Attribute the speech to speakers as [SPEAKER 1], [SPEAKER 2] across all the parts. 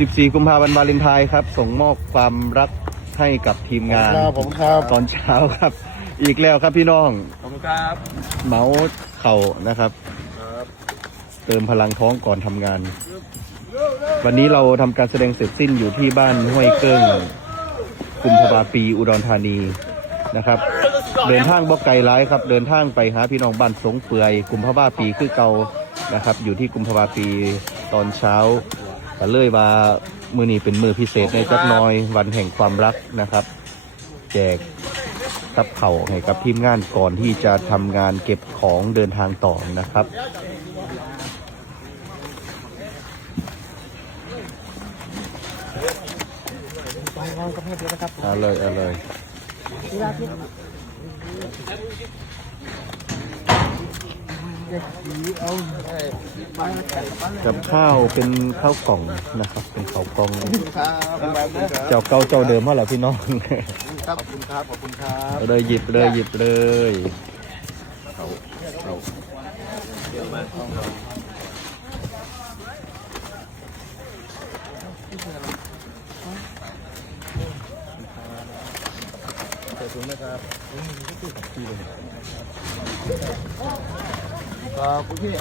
[SPEAKER 1] 14 กุมภาพันธ์วาเลนไทน์ครับ ส่งมอบความรักให้กับทีมงาน
[SPEAKER 2] ครับผมครับ
[SPEAKER 1] ตอนเช้าครับ อีกแล้วครับพี่น้อง
[SPEAKER 2] ขอบคุณครับ
[SPEAKER 1] เมาส์เข่านะครับ เติมพลังท้องก่อนทำงาน วันนี้เราทำการแสดงเสร็จสิ้นอยู่ที่บ้านห้วยเกิ้งกุมภาวาปีอุดรธานีนะครับ เดินทางบอกไกลร้ายครับ เดินทางไปหาพี่น้องบ้านสงเปื่อยกุมภาวาปีคือเก่านะครับ อยู่ที่กุมภาวาปีตอนเช้า ก็เลยว่ามือนี้เป็นมือพิเศษในจักน้อยวันแห่งความรักนะครับ แจกกับเข่าให้กับทีมงานก่อนที่จะทำงานเก็บของเดินทางต่อนะครับ
[SPEAKER 2] อนกับแม่เดียวนะครับ
[SPEAKER 1] เอาเลยเอาเลย
[SPEAKER 2] กผีเอาเอ้ยไปมาแข่งกับบ้านเลย
[SPEAKER 1] กับข้าวเป็นข้าวกล่องนะครับ เป็นข้าวกล่อง
[SPEAKER 2] ครับ
[SPEAKER 1] เจ้าเก่าเจ้าเดิมเมื่อไหร่พี่น้อง
[SPEAKER 2] ครับขอบคุณครับขอบคุณครับ
[SPEAKER 1] เอาเลยหยิบเลยหยิบเลยเขาเขา
[SPEAKER 2] ขอบคุณนะครับ ครับพี่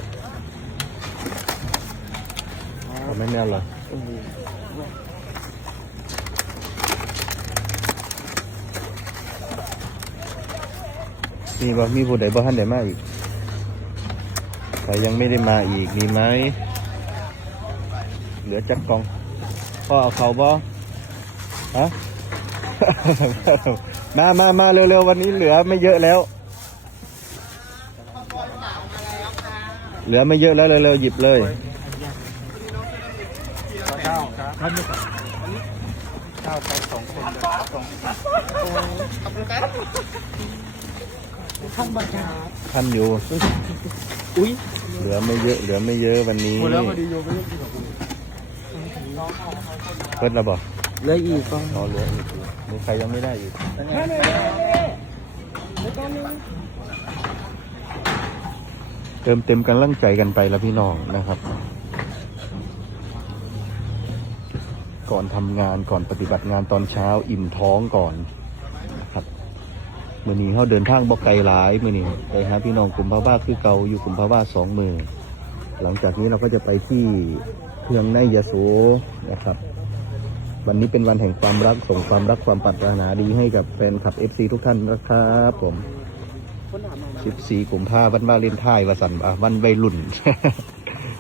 [SPEAKER 1] ไม่แน่เหรอมีบ่มีผู้ใดบ่ท่านใดมาอีกใครยังไม่ได้มาอีกมีไหมเหลือจักกองพ่อเอาเขาบ่ฮะมามามาเร็วๆวันนี้เหลือไม่เยอะแล้ว เหลือไม่เยอะแล้วเร็วๆหยิบเลย
[SPEAKER 2] เก้าครับท่านไม่ครับเก้าไปสองคนเลยสองขอบคุณครับท่านบัญชา
[SPEAKER 1] ท่านอยู่
[SPEAKER 2] อุ้ย
[SPEAKER 1] เหลือไม่เยอะ เหลือไม่เยอะวันนี้
[SPEAKER 2] หมดแล้วพอดีโยไม่ได้กินของคุณ
[SPEAKER 1] เพิ่นระบอก
[SPEAKER 2] เหลืออีกก็
[SPEAKER 1] อ๋อเหลืออีกมีใครยังไม่ได้อีกเติ ติมเต็มกันร่างใจกันไปแล้วพี่น้องนะครับ ก่อนทำงานก่อนปฏิบัติงานตอนเช้าอิ่มท้องก่อนครับมือนี้เขาเดินทางบอกไกลหลายมือนี้ไปหาพี่น้องกลุ่มพระบ้าคือเกาอยู่กลุ่มพระบ้าสองมือหลังจากนี้เราก็จะไปที่เครื่องในยโสนะครับ วันนี้เป็นวันแห่งความรักส่งความรักความปรารถนาดีให้กับแฟนคลับ FC ทุกท่านนะครับผม 14กุมภาพันธ์วันวาเลนไทน์วันสันอะวันวัยรุ่น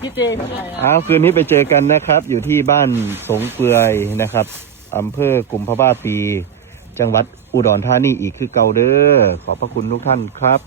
[SPEAKER 2] พี่เจพี่อะไร
[SPEAKER 1] อ้าวคืนนี้ไปเจอกันนะครับ อยู่ที่บ้านสงเปือยนะครับอำเภอกุมภาวะปี จังหวัดอุดรธานีอีกคือเก่าเด้อขอบพระคุณทุกท่านครับ